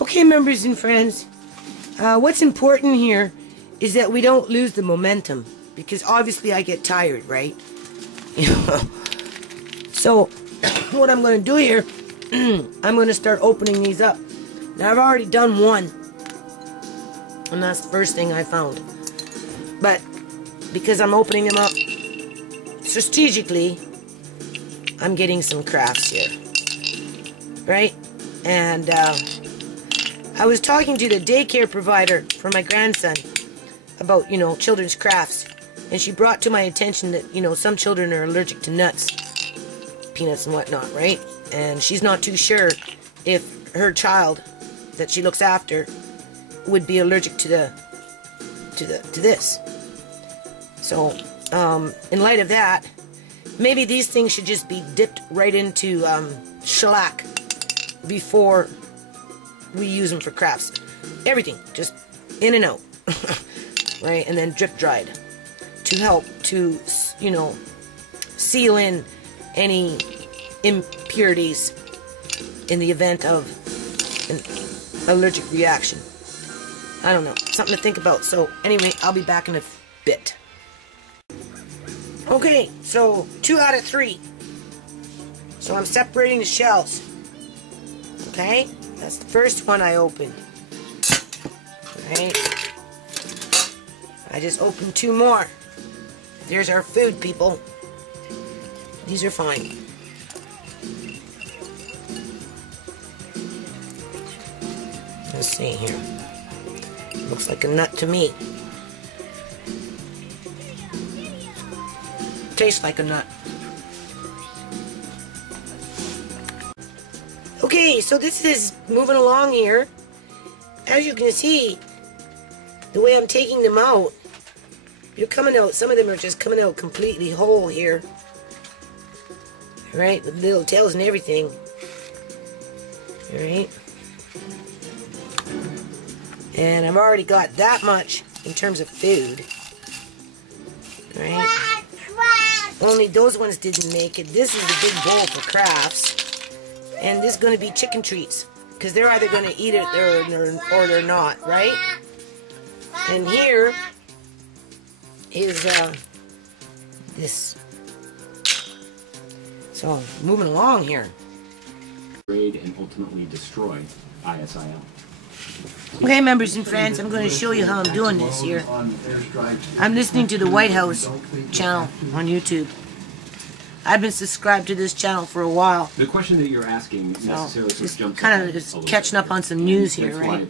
Okay, members and friends, what's important here is that we don't lose the momentum, because obviously I get tired, right? So what I'm going to do here, I'm going to start opening these up. Now I've already done one, and that's the first thing I found. But because I'm opening them up strategically, I'm getting some crafts here, right? And I was talking to the daycare provider for my grandson about, children's crafts, and she brought to my attention that, some children are allergic to nuts, peanuts and whatnot, right? And she's not too sure if her child that she looks after would be allergic to this. So, in light of that, maybe these things should just be dipped right into shellac before we use them for crafts. Everything, just in and out, right? And then drip dried to help to, seal in any impurities in the event of an allergic reaction. I don't know, something to think about. So anyway, I'll be back in a bit. Okay, so 2 out of 3. So I'm separating the shells. Okay, that's the first one I opened. Alright, I just opened 2 more. There's our food, people. These are fine. Let's see here. Looks like a nut to me. Tastes like a nut. Okay, so this is moving along here. As you can see, the way I'm taking them out, they're coming out, some of them are just coming out completely whole here. Alright, with little tails and everything. Alright. And I've already got that much in terms of food. Alright. Only those ones didn't make it. This is the big bowl for crafts. And this is going to be chicken treats, because they're either going to eat it or they're not, right? And here is this. So, moving along here. And ultimately destroy ISIL. Okay, members and friends, I'm going to show you how I'm doing this here. I'm listening to the White House channel on YouTube. I've been subscribed to this channel for a while. The question that you're asking necessarily just jumps kind of just catching up on some news here, right?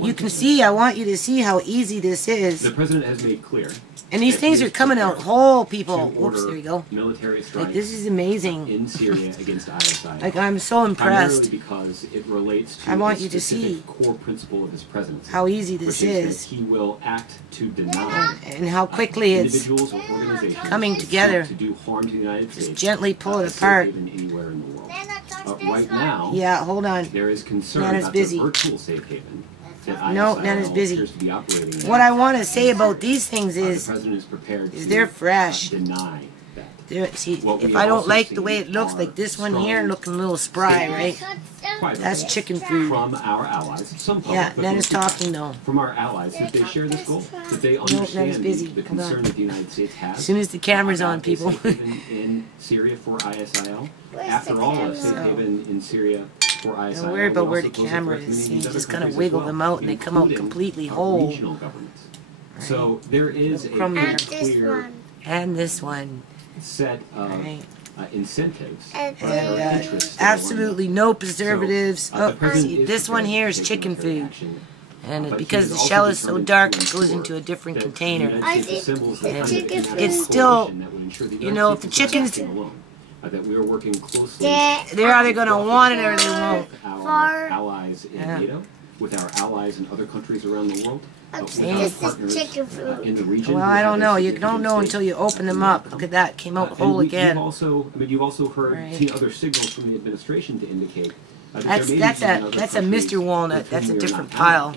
You can see, I want you to see how easy this is. The president has made clear. And these things are coming out whole, people. Whoops, there you go. Military strikes like, this is amazing. In Syria against ISIL. Like, I'm so impressed. Primarily because it relates to I want you to see core principle of his presidency. How easy this is. He will act to deny and how quickly it's individuals or organizations coming together. To do harm to the United States. Just gently pull it apart. Anywhere in the world. Right now, yeah, hold on. There is concern Nana's about busy. the virtual safe haven. No, Nana's busy. What I want to say about these things is, they're fresh. See, if I don't like the way it looks, like this one here, looking a little spry, right? That's chicken food. From our allies, yeah, Nana's talking though. From our allies, that they share this goal, that they understand the concern that the United States has. As soon as the camera's on, people. In Syria for ISIL. After all, a safe haven in Syria. Don't worry about where the camera is. See, you just kind of wiggle them out and they come out completely whole. Right. So there is a clear and this one set of incentives and absolutely no preservatives. So, see, this one here is chicken food. And because the shell is so dark, it goes into a different container. And it's still, if the chicken's... that we are working closely. They're either going to want it or they won't. With our allies in NATO, with our allies in other countries around the world, with our partners in the region. Well, I don't know. You don't know until you open them up. Look at that, came out whole again. You've also heard seen other signals from the administration to indicate that's a Mr. Walnut. That's a different pile.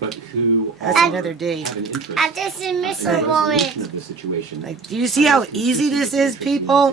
but who That's are, another day. have an interest I just miss in a the moment. resolution of the situation. Like, do you see how easy this is, people?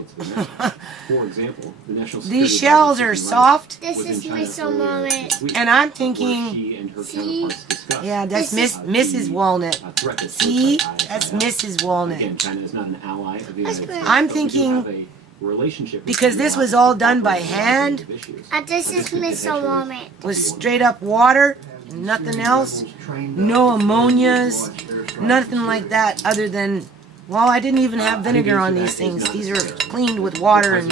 For example, the National These Security shells Advisor are Susan soft, This was in is China miss a earlier moment. this week, and I'm where thinking, she and her See? counterparts discussed yeah, that's This Mrs. Walnut. threat that's See? posed by That's ISIL. Mrs. Walnut. Again, China is not an ally of the United States. I'm but we do thinking, have a relationship with because China this was on all done by a hand, variety of issues. This is miss a moment. with straight up water, nothing else, no ammonias, nothing like that other than, well, I didn't even have vinegar on these things. These are cleaned with water and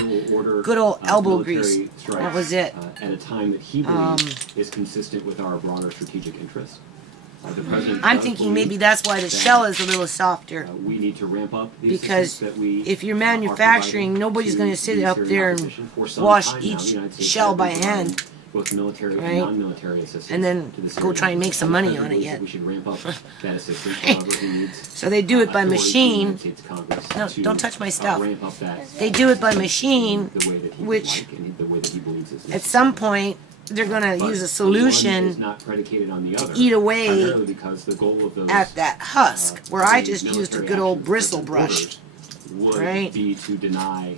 good old elbow grease. That was it. At a time that he believes is consistent with our broader strategic interests. The president I'm does thinking believe maybe that's why the that, shell is a little softer. we need to ramp up the Because assistance that we if you're are manufacturing, providing nobody's going to sit the up Syrian there and opposition. For some wash time now, the each United States shell has by been providing hand, both military right? and non-military assistance And then to the go Syrian try and make some opposition. money on it The yet. president believes that we should ramp up that assistance. However, he needs So they do it by authority from the machine. United States Congress No, to, don't touch my stuff. ramp up that They do it by machine, the way that he would which like and the way that he believes is at necessary. some point they're going to But use a one is solution not predicated on the other, eat away primarily because the goal of those, at that husk, where I the just used a military good old actions bristle that the brush. orders would right? be to deny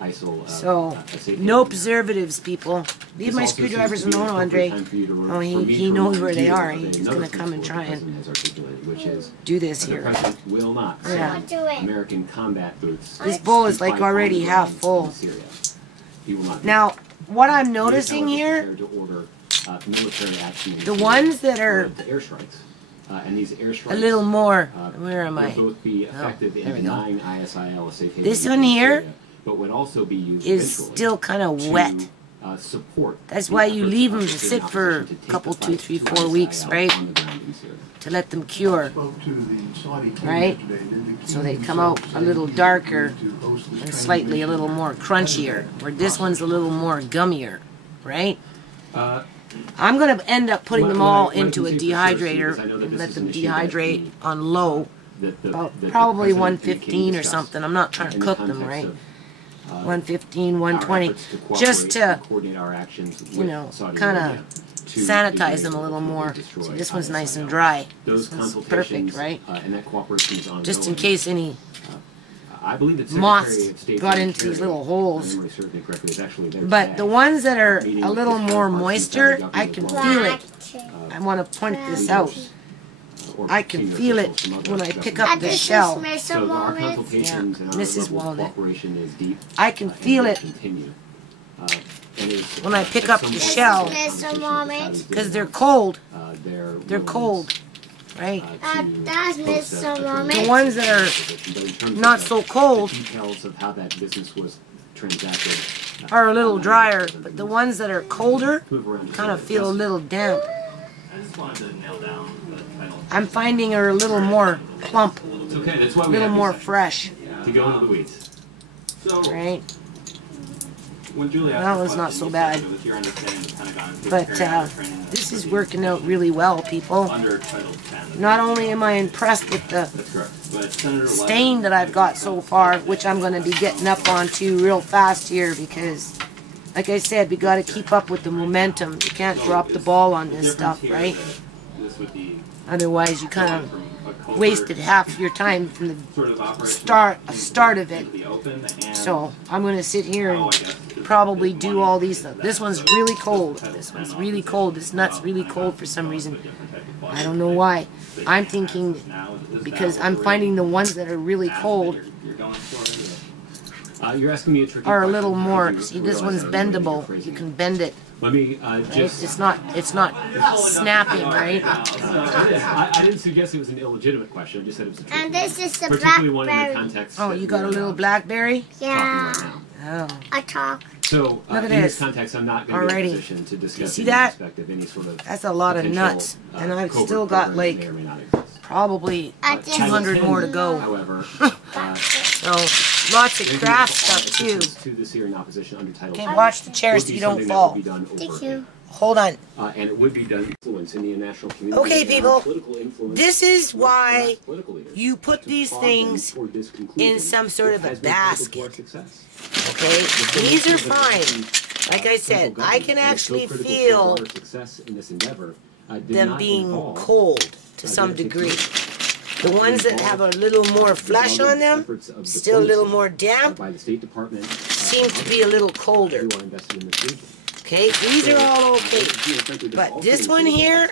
ISIL So, a safe no haven. preservatives, people. Leave This my also screwdrivers seems to be alone, an appropriate Andre. time for you to Oh, for me he to knows remind where they you are. of He's another going to come and principle try the and president has articulated, which is do this the here. president will not Yeah. send Do it. American combat boots. This bowl is to like fight on already the half ground full. in Syria. He will not do Now, what I'm that. He is, noticing however, here, prepared to order military action in the Syria ones that are related to airstrikes. And these airstrikes a little more, where am will I? both be effective there in we go. denying ISIL a safe haven This in one here Syria, but would also be used is eventually still kind of to, wet. support That's the why you efforts leave of them the to Syrian sit for opposition a to take couple, the 2, fight 3, to 4 weeks, ISIL right? on the ground in Syria. To let them cure. Spoke to the Saudi team Right? yesterday, and indicated So they come out a little darker and slightly a little more crunchier, where this one's a little more gummier, right? I'm going to end up putting them all into a dehydrator and let them dehydrate on low, about probably 115 or something. I'm not trying to cook them, right? 115, 120, just to, you know, kind of sanitize them a little more. See, this one's nice and dry. This one's perfect, right? Just in case any I believe that moths Secretary of State got John into these Kerry, little if holes. I remember serving it correctly, is actually there But today. the ones that are Meeting a with little his more counterparts inside the moisture, government I as can well feel as, it. I want to point this leaders, out. or I can senior feel officials it from other when I government pick up the This shell. is miss a So our moment. consultations and our Mrs. level of Walnut. cooperation is deep. I can and feel will it continue. And is, when I pick at up some the point, shell. conversation Miss a with the moment. Saudis Because did they're announce, cold. their They're willingness, cold, right? That's to miss post a a moment. The ones that are position. But in terms not of so the cold details of how that business was transacted are a little drier, but the ones that are colder move around kind of feel a little damp. I just wanted to nail down the title. I'm finding her a little more plump, It's okay. That's why a we little have more these fresh, to go into the weeds. So, right? when Julie asked That the one's not question, so you bad. said it was your understanding the Pentagon is But carrying out the training this is for working out really well, people. under Title 10. Not only am I impressed with the That's correct. But Senator stain that I've got so far, which I'm going to be getting up onto real fast here because, like I said, we got to keep up with the momentum. You can't drop the ball on this stuff, right? This would be Otherwise, you kind of from a covert wasted half your time from the sort of operation start of it. into the open, and So I'm going to sit here how, I and guess, is- probably is do one all of these. the This one's best. really cold. Title This 10 one's really opposition. cold. This nut's really Well, cold for some it's reason. a different type of I don't know why. I'm thinking Now, is because that I'm what we're finding the ones that are really asking cold that you're going for? You're asking me a tricky are a question. little I more. think See, you this realize one's that I'm gonna be bendable. phrasing You it. can bend it. Let me Right? just. It's not snapping, right? I didn't suggest it was an illegitimate question. I just said it was a tricky And this is the particularly one in the blackberry. context. Oh, that you got a we're, little blackberry? Yeah. talking right now. Oh, I talk. So Look at in this. this context, I'm not going to be in Alrighty. a position to discuss see any that? aspect of any sort of that's a lot of potential, nuts, and I've covert still got program that like may or may not exist. probably I just 200 more to go. However, So lots of craft stuff too. To the Syrian opposition under Title Okay, 10 watch the chair would so be you don't something that fall. would be done Thank overtly. you. Hold on. And it would be done influence in the international community. Okay, and people, political influence this is with why political leaders you put to these prod them things toward this conclusion, in some sort of which a has been critical to our basket. success. Okay, these are fine. Like I said, I can actually feel success in this endeavor them being cold to some degree. The ones that have a little more flesh on them, still a little more damp, seem to be a little colder. Okay, these are all okay. But this one here,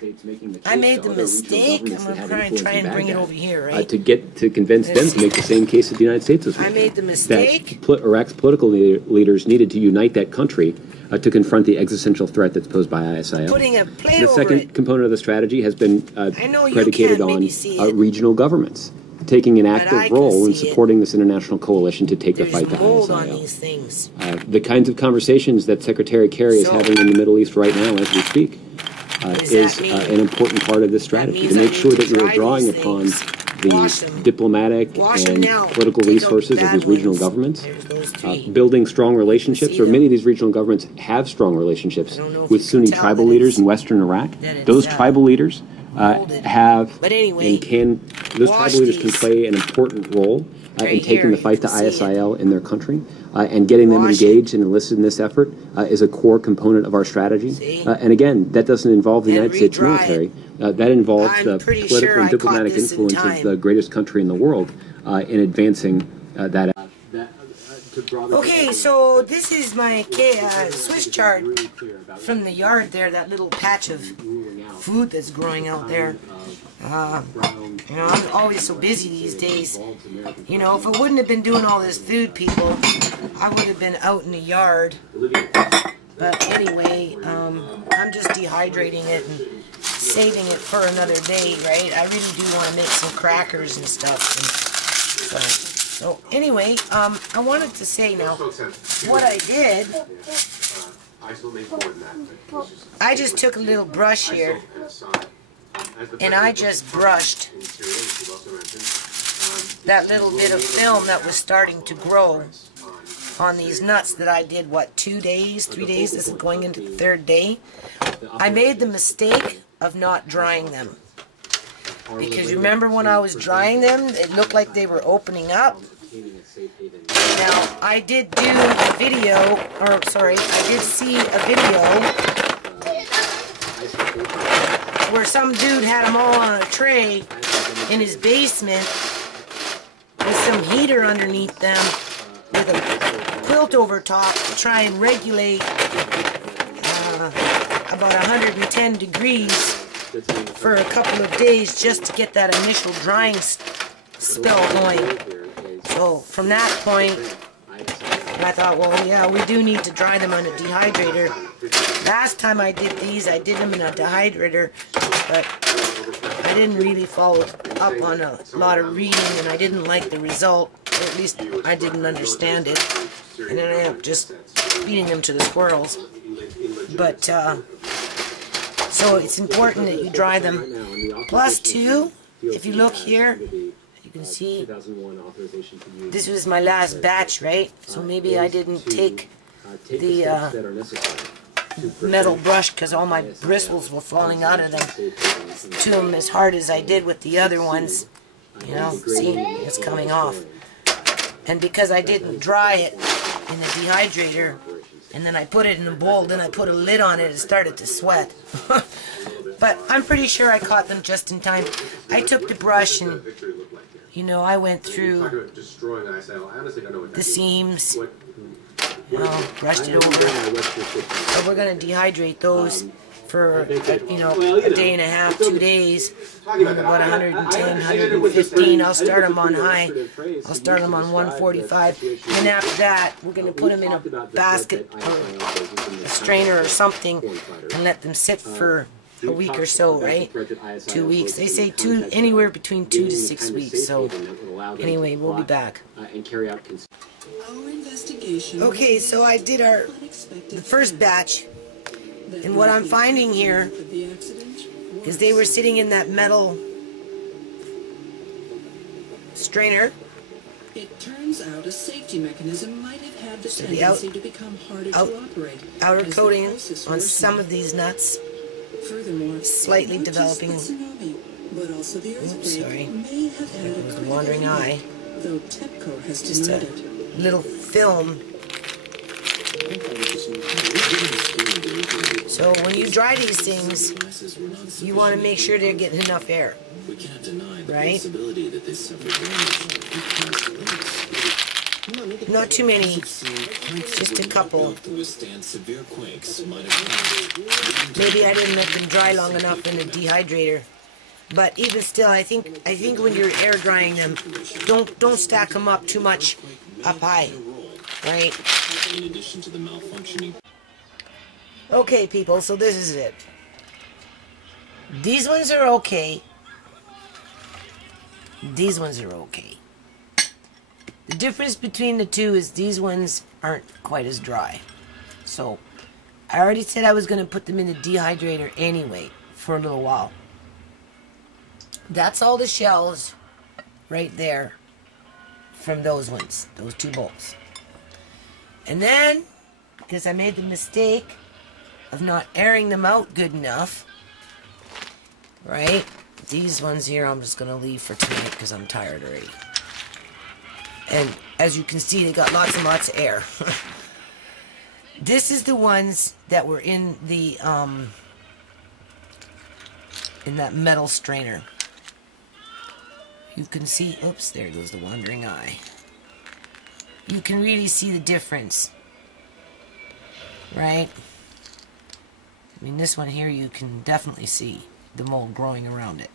I made the mistake. I'm going to try and bring it over here, right? To convince them to make the same case that the United States was making. I made the mistake. That Iraq's political leaders needed to unite that country to confront the existential threat that's posed by ISIL. Putting a plate the over second it. component of the strategy has been predicated on it. Regional governments taking an active role in supporting this international coalition to take the fight to mold ISIL. On these things. The kinds of conversations that Secretary Kerry is having in the Middle East right now as we speak is an important part of this strategy, to make sure that you are drawing upon the diplomatic and political resources of these regional governments, building strong relationships, or many of these regional governments have strong relationships with Sunni tribal leaders in western Iraq. Those tribal leaders have and can, those tribal leaders can play an important role in taking the fight to ISIL in their country, and getting them engaged and enlisted in this effort is a core component of our strategy. And again, that doesn't involve the United States military. That involves the political and diplomatic influence of the greatest country in the world in advancing that. Okay, so this is my Swiss chard from the yard there, that little patch of food that's growing out there. You know, I'm always so busy these days. You know, if I wouldn't have been doing all this food, people, I would have been out in the yard. But anyway, I'm just dehydrating it and saving it for another day, right? I really do want to make some crackers and stuff. And so anyway, I wanted to say now, what I did, I just took a little brush here, and I just brushed that little bit of film that was starting to grow on these nuts that I did, what, 2 days, 3 days, this is going into the third day. I made the mistake of not drying them. Because remember when I was drying them, it looked like they were opening up. Now, I did do a video, or sorry, I did see a video where some dude had them all on a tray in his basement with some heater underneath them with a quilt over top to try and regulate about 110 degrees for a couple of days just to get that initial drying spell going. So from that point, I thought, well, yeah, we do need to dry them on a dehydrator. Last time I did these, I did them in a dehydrator, but I didn't really follow up on a lot of reading, and I didn't like the result. Or at least I didn't understand it, and then I ended up just feeding them to the squirrels. But so it's important that you dry them. Plus, too, if you look here, you can see this was my last batch, right? So maybe I didn't take the metal brush because all my bristles were falling out of them to them as hard as I did with the other ones. You know, see, it's coming off. And because I didn't dry it in the dehydrator, and then I put it in a bowl, then I put a lid on it, it started to sweat. But I'm pretty sure I caught them just in time. I took the brush and, you know, I went through the seams, you know, brushed it over. So we're going to dehydrate those for, you know, a day and a half, 2 days, about 110, 115. I'll start them on high. I'll start them on 145. And after that, we're going to put them in a basket or a strainer or something and let them sit for a week or so, right? 2 weeks. They say anywhere between 2 to 6 weeks. So anyway, we'll be back. Okay, so I did the first batch. And what I'm finding here is they were sitting in that metal strainer. It turns out a safety mechanism might have had the tendency to become harder to operate. Outer coating on some of these nuts. Furthermore, slightly developing. But also the sorry. may have had It was the wandering eye. Though TEPCO has just a little film. So when you dry these things, you want to make sure they're getting enough air. We can't deny the Right? possibility that they suffered damage because limits. Not too many, just a couple. To withstand severe quakes might have Maybe I didn't let them dry long enough in the dehydrator. But even still, I think when you're air drying them, don't stack them up too much up high, right? in addition to the malfunctioning. Okay, people, so this is it. These ones are okay. These ones are okay. The difference between the two is these ones aren't quite as dry. So, I already said I was going to put them in the dehydrator anyway for a little while. That's all the shells right there from those ones, those two bowls. And then, because I made the mistake of not airing them out good enough, right? These ones here I'm just going to leave for tonight because I'm tired already. And as you can see, they got lots and lots of air. This is the ones that were in the in that metal strainer. You can see, oops, there goes the wandering eye. You can really see the difference, right? I mean, this one here, you can definitely see the mold growing around it.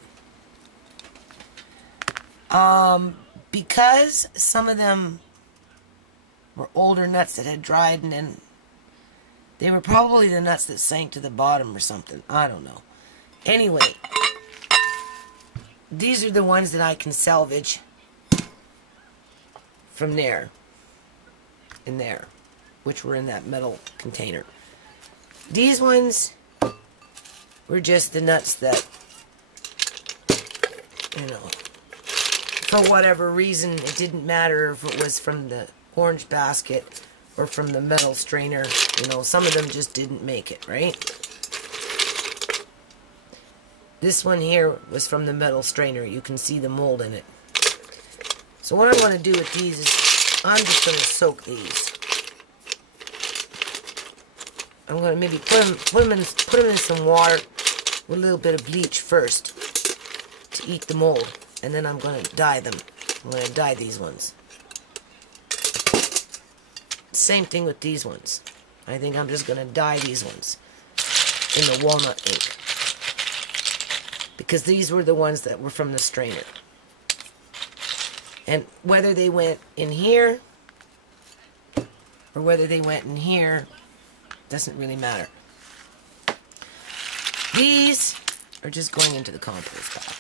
Because some of them were older nuts that had dried, and then they were probably the nuts that sank to the bottom or something. I don't know. Anyway, these are the ones that I can salvage from there and there, which were in that metal container. These ones were just the nuts that, you know, for whatever reason, it didn't matter if it was from the orange basket or from the metal strainer. You know, some of them just didn't make it, right? This one here was from the metal strainer. You can see the mold in it. So what I'm going to do with these is I'm just going to soak these. I'm going to maybe put them in some water with a little bit of bleach first to eat the mold. And then I'm going to dye them. I'm going to dye these ones. Same thing with these ones. I think I'm just going to dye these ones in the walnut ink. Because these were the ones that were from the strainer. And whether they went in here or whether they went in here doesn't really matter. These are just going into the compost pile.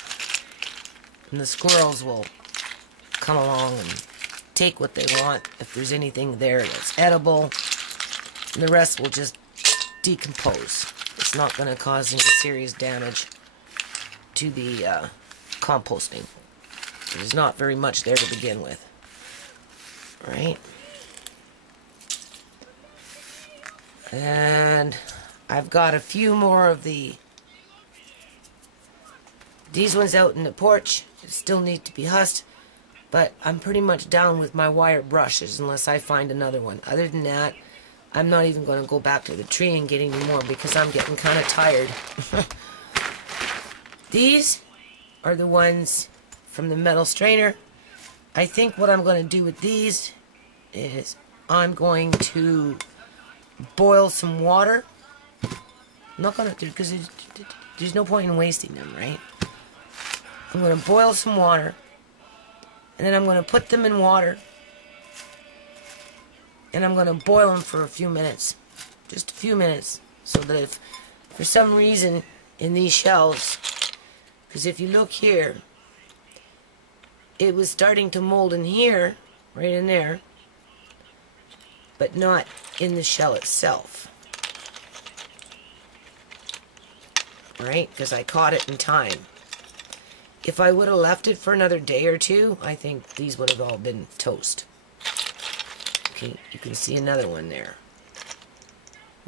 And the squirrels will come along and take what they want. If there's anything there that's edible, and the rest will just decompose. It's not going to cause any serious damage to the composting. There's not very much there to begin with. Right? And I've got a few more of these ones out in the porch. Still need to be husked, but I'm pretty much down with my wire brushes unless I find another one. Other than that, I'm not even going to go back to the tree and get any more because I'm getting kind of tired. These are the ones from the metal strainer. I think what I'm going to do with these is I'm going to boil some water. I'm not going to do because there's no point in wasting them, right? I'm going to boil some water, and then I'm going to put them in water, and I'm going to boil them for a few minutes, just a few minutes, so that if for some reason in these shells, because if you look here, it was starting to mold in here, right in there, but not in the shell itself, right? Because I caught it in time. If I would have left it for another day or two, I think these would have all been toast. Okay, you can see another one there.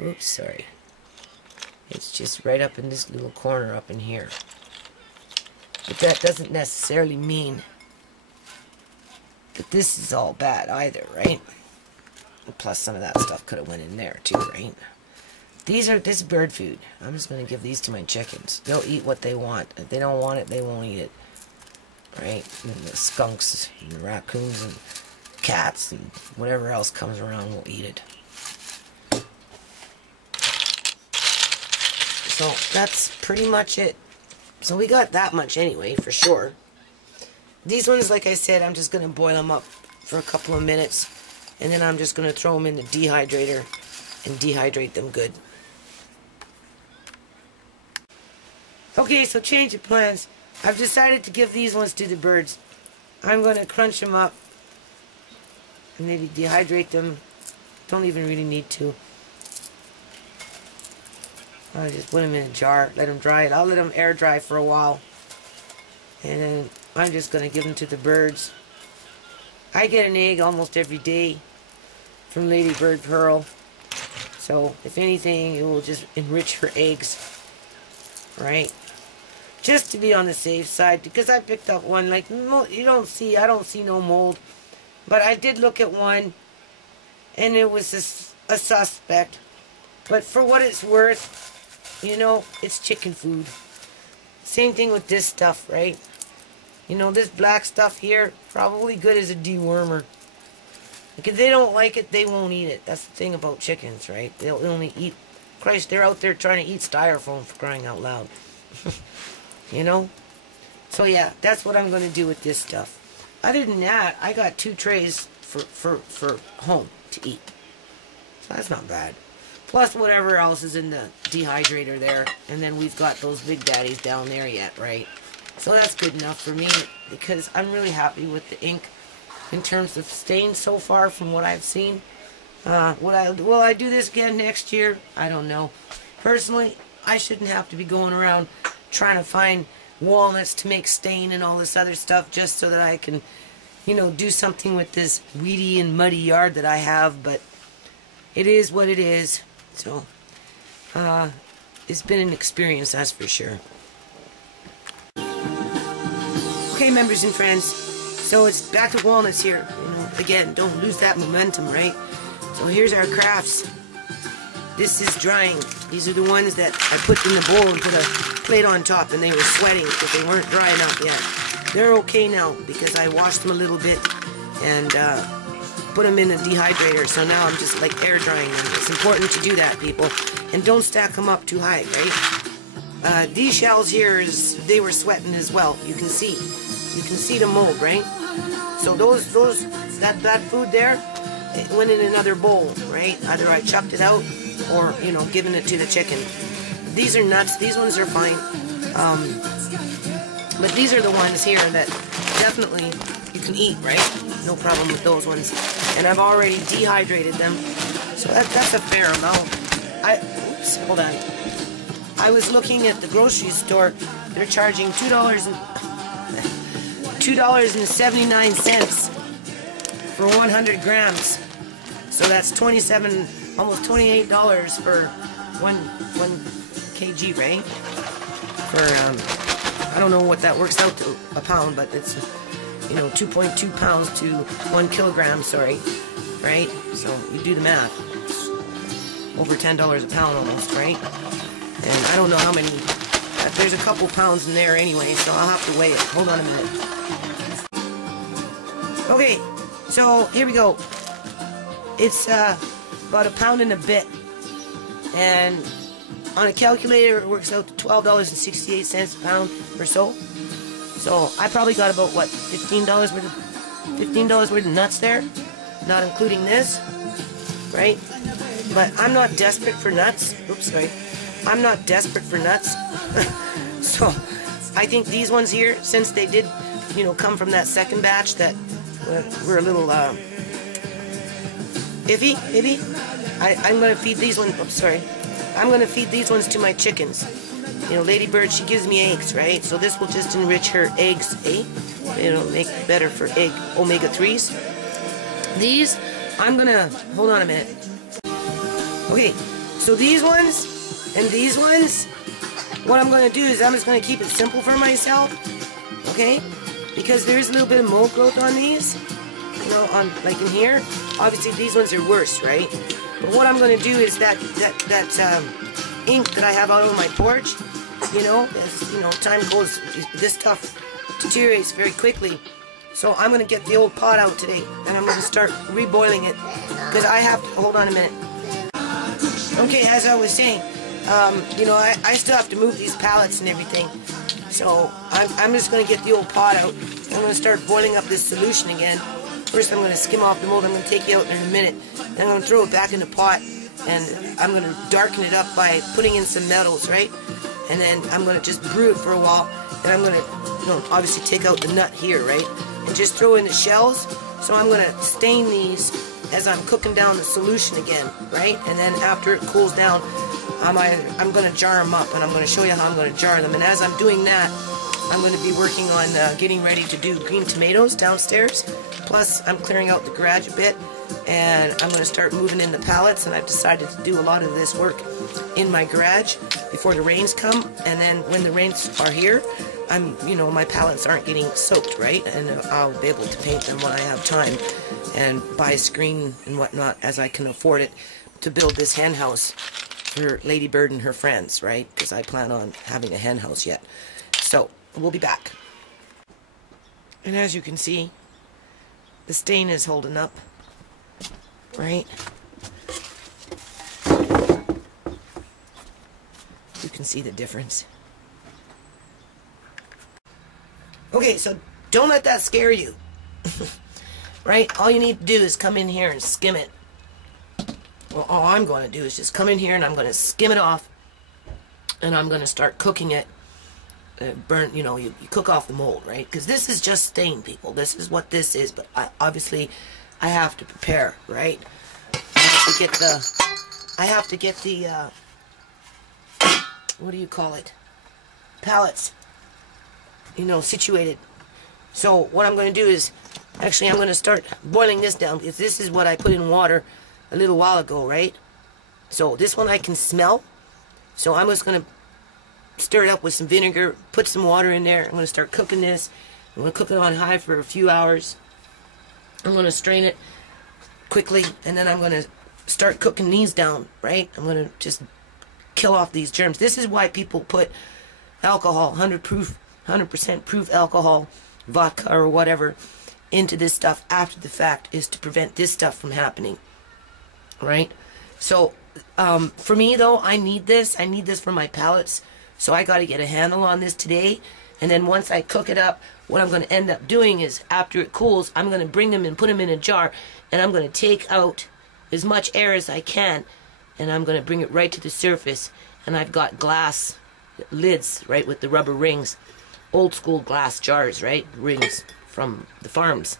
Oops, sorry. It's just right up in this little corner up in here. But that doesn't necessarily mean that this is all bad either, right? Plus some of that stuff could have went in there too, right? This is bird food. I'm just going to give these to my chickens. They'll eat what they want. If they don't want it, they won't eat it. Right? And the skunks and the raccoons and cats and whatever else comes around will eat it. So that's pretty much it. So we got that much anyway, for sure. These ones, like I said, I'm just going to boil them up for a couple of minutes. And then I'm just going to throw them in the dehydrator and dehydrate them good. Okay, so change of plans. I've decided to give these ones to the birds. I'm going to crunch them up and maybe dehydrate them. Don't even really need to. I'll just put them in a jar, let them dry it. I'll let them air dry for a while. And then I'm just going to give them to the birds. I get an egg almost every day from Lady Bird Pearl. So, if anything, it will just enrich her eggs. Right? Just to be on the safe side, because I picked up one, like, I don't see no mold. But I did look at one, and it was a suspect. But for what it's worth, you know, it's chicken food. Same thing with this stuff, right? You know, this black stuff here, probably good as a dewormer. Because they don't like it, they won't eat it. That's the thing about chickens, right? They'll only eat... Christ, they're out there trying to eat styrofoam, for crying out loud. You know? So yeah, that's what I'm going to do with this stuff. Other than that, I got 2 trays for home to eat. So that's not bad. Plus whatever else is in the dehydrator there. And then we've got those big daddies down there yet, right? So that's good enough for me, because I'm really happy with the ink in terms of stain so far from what I've seen. Will I do this again next year? I don't know. Personally, I shouldn't have to be going around trying to find walnuts to make stain and all this other stuff just so that I can, you know, do something with this weedy and muddy yard that I have, but it is what it is. So, it's been an experience, that's for sure. Okay, members and friends, so it's back to walnuts here. You know, again, don't lose that momentum, right? So here's our crafts. This is drying. These are the ones that I put in the bowl and put a plate on top, and they were sweating because they weren't dry enough yet. They're okay now because I washed them a little bit and put them in the dehydrator. So now I'm just like air drying them. It's important to do that, people. And don't stack them up too high, right? These shells here, they were sweating as well. You can see the mold, right? So that food there, it went in another bowl, right? Either I chucked it out or, you know, giving it to the chicken. These are nuts. These ones are fine. But these are the ones here that definitely you can eat, right? No problem with those ones. And I've already dehydrated them. So that's a fair amount. Oops, hold on. I was looking at the grocery store. They're charging $2.79 for 100 grams. So that's almost $28 for one kg, right? For I don't know what that works out to a pound, but it's, you know, 2.2 pounds to 1 kilogram, sorry, right? So you do the math. It's over $10 a pound almost, right? And I don't know how many. There's a couple pounds in there anyway, so I'll have to weigh it. Hold on a minute. Okay, so here we go. It's about a pound and a bit, and on a calculator it works out to $12.68 a pound or so. So I probably got about what, $15 worth of nuts there, not including this, right? But I'm not desperate for nuts. Oops, sorry. I'm not desperate for nuts. So I think these ones here, since they did, you know, come from that second batch that were a little iffy. I'm gonna feed these ones. Oops, sorry. I'm gonna feed these ones to my chickens. You know, Lady Bird, she gives me eggs, right? So this will just enrich her eggs, eh? It'll make it better for egg omega-3s. These, I'm gonna hold on a minute. Okay, so these ones and these ones, what I'm gonna do is I'm just gonna keep it simple for myself, okay? Because there's a little bit of mold growth on these, you know, like in here. Obviously these ones are worse, right? But what I'm going to do is that ink that I have out on my porch, you know, as you know, time goes, this stuff deteriorates very quickly. So I'm going to get the old pot out today, and I'm going to start reboiling it, because I have to, hold on a minute. Okay, as I was saying, you know, I still have to move these pallets and everything. So I'm just going to get the old pot out. I'm going to start boiling up this solution again. First I'm going to skim off the mold. I'm going to take it out in a minute. Then I'm going to throw it back in the pot, and I'm going to darken it up by putting in some metals, right? And then I'm going to just brew it for a while. And I'm going to, you know, obviously take out the nut here, right? And just throw in the shells. So I'm going to stain these as I'm cooking down the solution again, right? And then after it cools down, I'm going to jar them up, and I'm going to show you how I'm going to jar them. And as I'm doing that, I'm going to be working on getting ready to do green tomatoes downstairs. Plus, I'm clearing out the garage a bit, and I'm going to start moving in the pallets, and I've decided to do a lot of this work in my garage before the rains come. And then when the rains are here, you know, my pallets aren't getting soaked, right? And I'll be able to paint them when I have time and buy a screen and whatnot as I can afford it to build this hen house for Lady Bird and her friends, right? Because I plan on having a hen house yet. So, we'll be back. And as you can see, the stain is holding up, right? You can see the difference. Okay, so don't let that scare you. Right? All you need to do is come in here and skim it. Well, all I'm going to do is just come in here and I'm going to skim it off, and I'm going to start cooking it. Burn, you know, you cook off the mold, right? Because this is just stain, people. This is what this is. But obviously, I have to prepare, right? I have to get the what do you call it? Pallets, you know, situated. So what I'm going to do is, actually, I'm going to start boiling this down, because this is what I put in water a little while ago, right? So this one I can smell. So I'm just going to stir it up with some vinegar, put some water in there. I'm going to start cooking this. I'm going to cook it on high for a few hours. I'm going to strain it quickly, and then I'm going to start cooking these down, right? I'm going to just kill off these germs. This is why people put alcohol, 100% proof alcohol, vodka or whatever, into this stuff after the fact, is to prevent this stuff from happening, right? So for me though, I need this for my pallets. So I got to get a handle on this today, and then once I cook it up, what I'm going to end up doing is, after it cools, I'm going to bring them and put them in a jar, and I'm going to take out as much air as I can, and I'm going to bring it right to the surface. And I've got glass lids, right, with the rubber rings, old school glass jars, right, rings from the farms.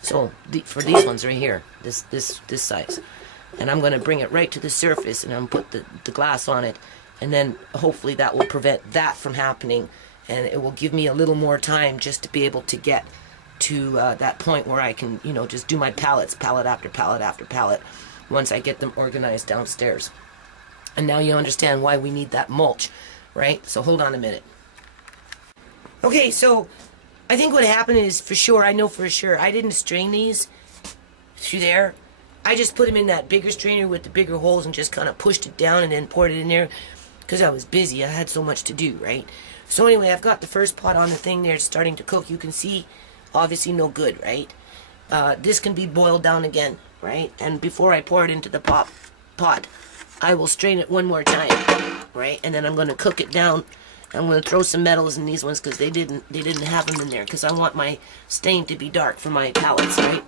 So for these ones right here, this size, and I'm going to bring it right to the surface, and I'm going to put the glass on it. And then hopefully that will prevent that from happening, and it will give me a little more time just to be able to get to that point where I can, you know, just do my pallets, pallet after pallet after pallet, once I get them organized downstairs. And now you understand why we need that mulch, right? So hold on a minute. Okay, so I think what happened is, for sure, I know for sure, I didn't strain these through there. I just put them in that bigger strainer with the bigger holes and just kind of pushed it down and then poured it in there, because I was busy. I had so much to do, right? So anyway, I've got the first pot on the thing there starting to cook. You can see, obviously no good, right? This can be boiled down again, right? And before I pour it into the pot, I will strain it one more time, right? And then I'm going to cook it down. I'm going to throw some metals in these ones, because they didn't have them in there, because I want my stain to be dark for my pallets, right?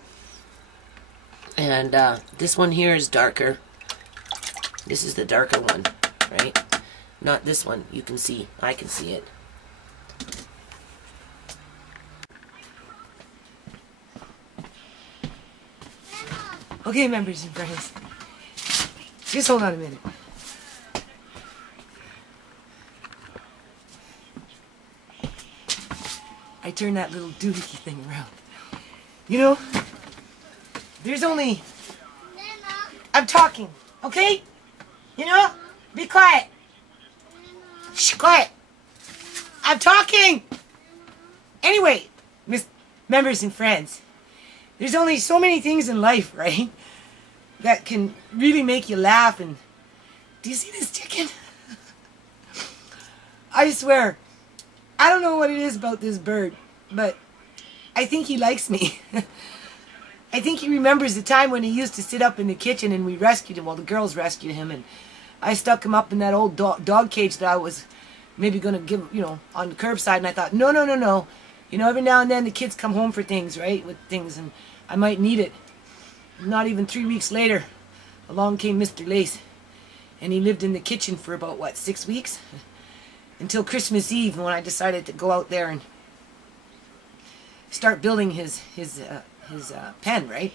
And this one here is darker. This is the darker one, right? Not this one. You can see. I can see it. Okay, members and friends. Just hold on a minute. I turned that little doohickey thing around. You know, there's only... I'm talking, okay? You know? Be quiet. Shh, quiet. I'm talking. Anyway, members and friends, there's only so many things in life, right? that can really make you laugh. And do you see this chicken? I swear, I don't know what it is about this bird, but I think he likes me. I think he remembers the time when he used to sit up in the kitchen and we rescued him. Well, the girls rescued him, and I stuck him up in that old dog cage that I was maybe going to give, you know, on the curbside. And I thought, no. You know, every now and then the kids come home for things, right, with things, and I might need it. Not even 3 weeks later, along came Mr. Lace, and he lived in the kitchen for about, what, 6 weeks? Until Christmas Eve, when I decided to go out there and start building his pen, right?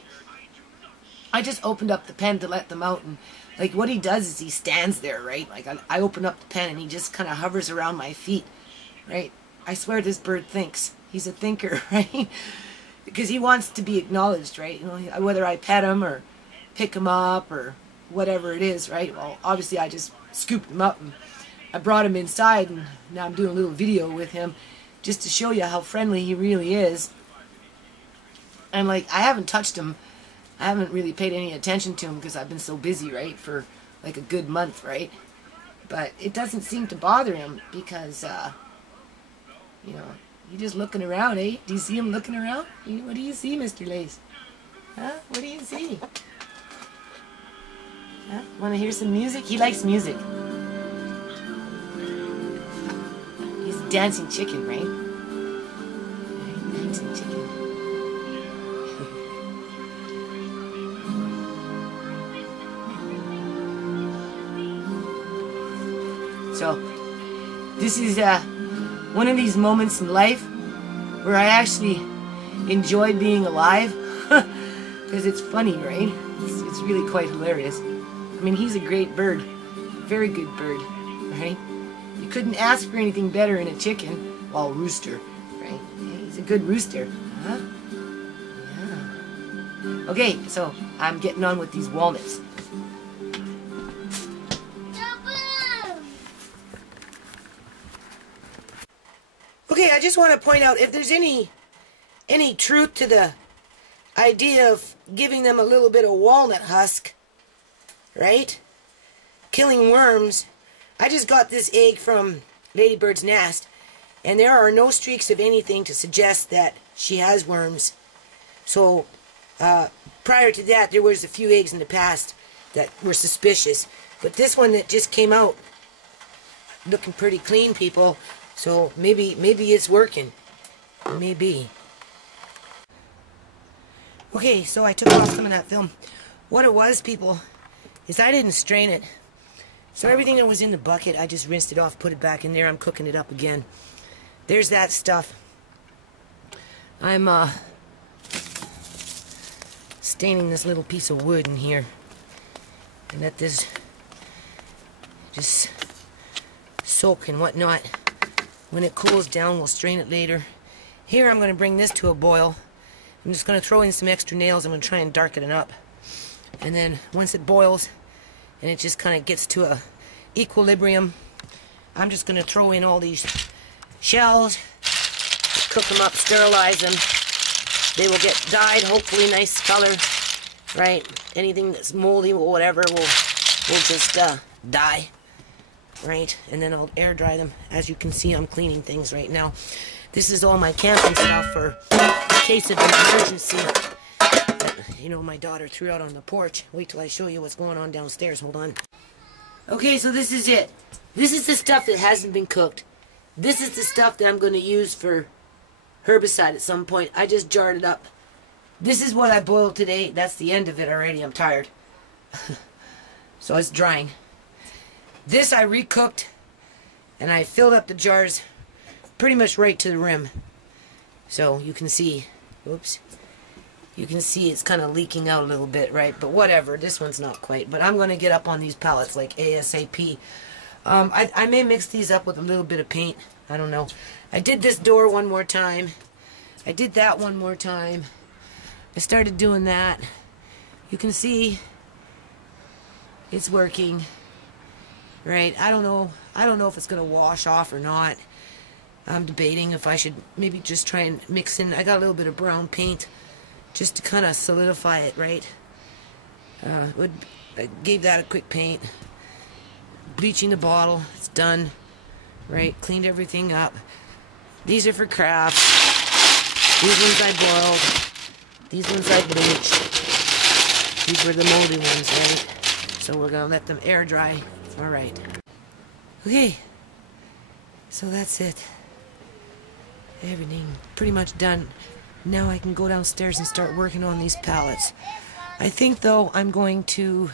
I just opened up the pen to let them out, and like what he does is he stands there, right? Like I open up the pen and he just kind of hovers around my feet, right? I swear this bird thinks. He's a thinker, right? Because he wants to be acknowledged, right? You know, whether I pet him or pick him up or whatever it is, right? Well, obviously I just scooped him up and I brought him inside, and now I'm doing a little video with him just to show you how friendly he really is. And like, I haven't touched him. I haven't really paid any attention to him because I've been so busy, right, for like a good month, right? But it doesn't seem to bother him because, you know, he's just looking around, eh? Do you see him looking around? What do you see, Mr. Lace? Huh? What do you see? Huh? Want to hear some music? He likes music. He's a dancing chicken, right? Dancing chicken. So, this is one of these moments in life where I actually enjoy being alive, because it's funny, right? It's really quite hilarious. I mean, he's a great bird, very good bird, right? You couldn't ask for anything better in a chicken, well, rooster, right? He's a good rooster, huh? Yeah. Okay, so I'm getting on with these walnuts. Okay, I just want to point out, if there's any truth to the idea of giving them a little bit of walnut husk, right? Killing worms. I just got this egg from Ladybird's nest, and there are no streaks of anything to suggest that she has worms. So, prior to that, there was a few eggs in the past that were suspicious. But this one that just came out, looking pretty clean, people. So maybe it's working. Maybe. Okay, so I took off some of that film. What it was, people, is I didn't strain it. So everything that was in the bucket, I just rinsed it off, put it back in there. I'm cooking it up again. There's that stuff. I'm staining this little piece of wood in here. And let this just soak and whatnot. When it cools down, we'll strain it later. Here, I'm going to bring this to a boil. I'm just going to throw in some extra nails. I'm going to try and darken it up. And then, once it boils, and it just kind of gets to a equilibrium, I'm just going to throw in all these shells, cook them up, sterilize them. They will get dyed, hopefully nice color, right? Anything that's moldy or whatever will just die. Right, and then I'll air dry them. As you can see, I'm cleaning things right now. This is all my camping stuff for in case of an emergency that, you know, my daughter threw out on the porch. Wait till I show you what's going on downstairs. Hold on. Okay, so this is it. This is the stuff that hasn't been cooked. This is the stuff that I'm going to use for herbicide at some point. I just jarred it up. This is what I boiled today. That's the end of it already. I'm tired. So it's drying. This I recooked, and I filled up the jars pretty much right to the rim. So you can see, oops, you can see it's kind of leaking out a little bit, right? But whatever, this one's not quite. But I'm going to get up on these pallets like ASAP. I may mix these up with a little bit of paint. I don't know. I did this door one more time. I did that one more time. I started doing that. You can see it's working. Right, I don't know if it's going to wash off or not. I'm debating if I should maybe just try and mix in. I got a little bit of brown paint just to kind of solidify it, right? I gave that a quick paint. Bleaching the bottle, it's done. Right, cleaned everything up. These are for craft. These ones I boiled. These ones I bleached. These were the moldy ones, right? So we're gonna let them air dry. Alright. Okay. So that's it. Everything pretty much done. Now I can go downstairs and start working on these pallets. I think though I'm going to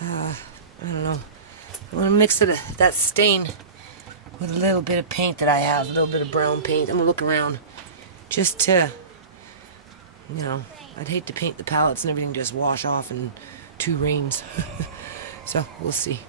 I don't know. I'm gonna mix that stain with a little bit of paint that I have, a little bit of brown paint. I'm gonna look around just to, you know, I'd hate to paint the pallets and everything just wash off in 2 rains. So we'll see.